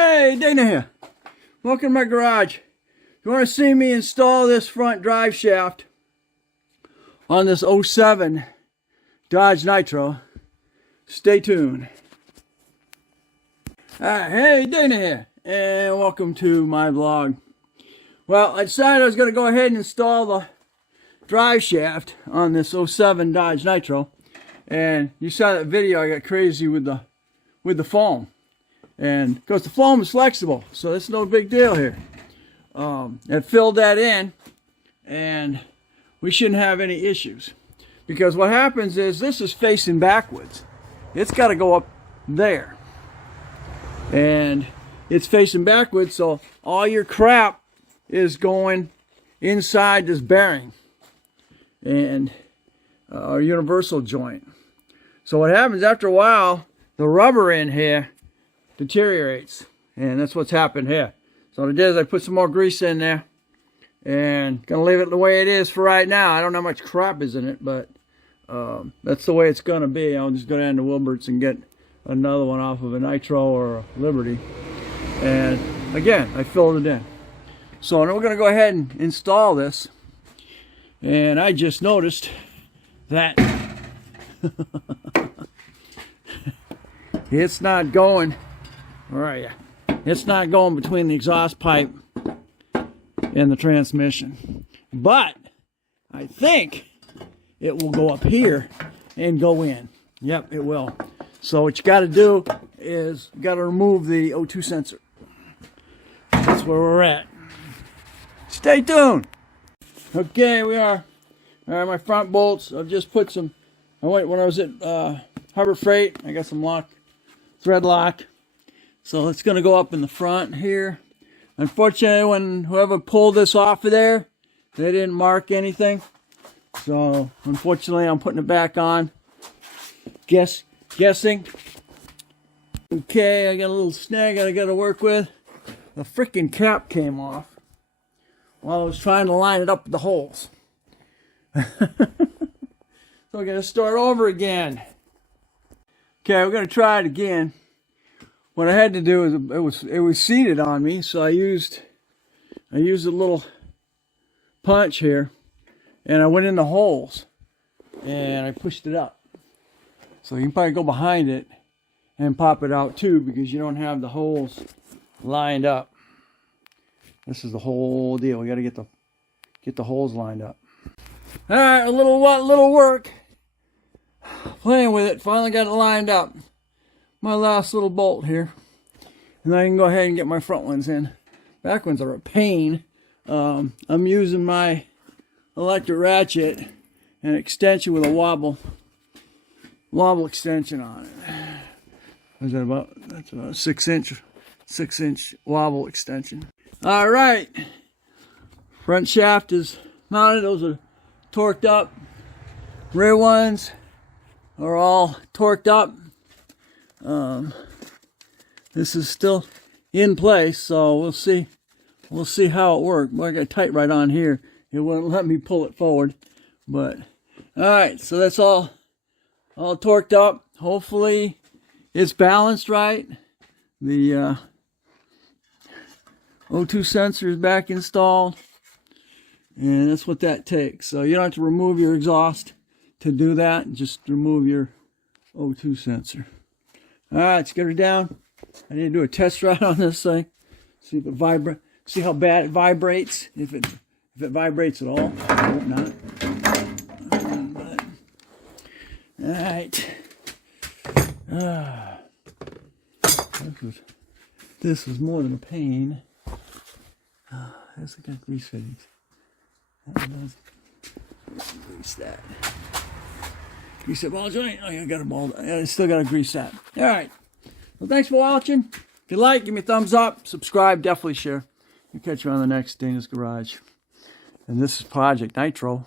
Hey, Dana here. Welcome to my garage. If you want to see me install this front drive shaft on this 07 Dodge Nitro, stay tuned. Hey, Dana here, and welcome to my vlog. Well, I decided I was going to go ahead and install the drive shaft on this 07 Dodge Nitro, and you saw that video. I got crazy with the foam. And because the foam is flexible, so it's no big deal here. It filled that in, and we shouldn't have any issues. Because what happens is this is facing backwards. It's got to go up there. And it's facing backwards, so all your crap is going inside this bearing and our universal joint. So what happens after a while, the rubber in here deteriorates, and that's what's happened here. So what I did is I put some more grease in there and gonna leave it the way it is for right now. I don't know how much crap is in it, but that's the way it's gonna be. I'll just go down to Wilbert's and get another one off of a Nitro or a Liberty, and again I filled it in. So now we're gonna go ahead and install this, and I just noticed that it's not going. Where are you? It's not going between the exhaust pipe and the transmission. But I think it will go up here and go in. Yep, it will. So what you got to do is you got to remove the O2 sensor. That's where we're at. Stay tuned. Okay, we are. All right, my front bolts. I've just put some. When I was at Harbor Freight, I got some thread lock. So it's going to go up in the front here. Unfortunately, when whoever pulled this off of there, they didn't mark anything. So unfortunately, I'm putting it back on. Guessing. Okay, I got a little snag that I got to work with. The freaking cap came off while I was trying to line it up with the holes. So we're going to start over again. Okay, we're going to try it again. What I had to do is it was seated on me, so I used a little punch here, and I went in the holes, and I pushed it up. So you can probably go behind it and pop it out too, because you don't have the holes lined up. This is the whole deal. We got to get the holes lined up. All right, a little work. Playing with it, finally got it lined up. My last little bolt here, and then I can go ahead and get my front ones in. Back ones are a pain. I'm using my electric ratchet and extension with a wobble extension on it. Is that about? That's about a 6-inch wobble extension. All right, front shaft is mounted. Those are torqued up. Rear ones are all torqued up. This is still in place, so we'll see how it works. Well, I got tight right on here. It wouldn't let me pull it forward, but all right. So that's all torqued up. Hopefully, it's balanced right. The O2 sensor is back installed, and that's what that takes. So you don't have to remove your exhaust to do that. Just remove your O2 sensor. All right, let's get her down. I need to do a test ride on this thing. See if it vibrates. See how bad it vibrates. If it vibrates at all. I hope not. But, all right. This was more than a pain. That's got grease fittings. Grease that. Grease that ball joint. Oh, yeah, I got a ball. I still got to grease that. All right. Well, thanks for watching. If you like, give me a thumbs up. Subscribe. Definitely share. We'll catch you on the next Dana's Garage. And this is Project Nitro.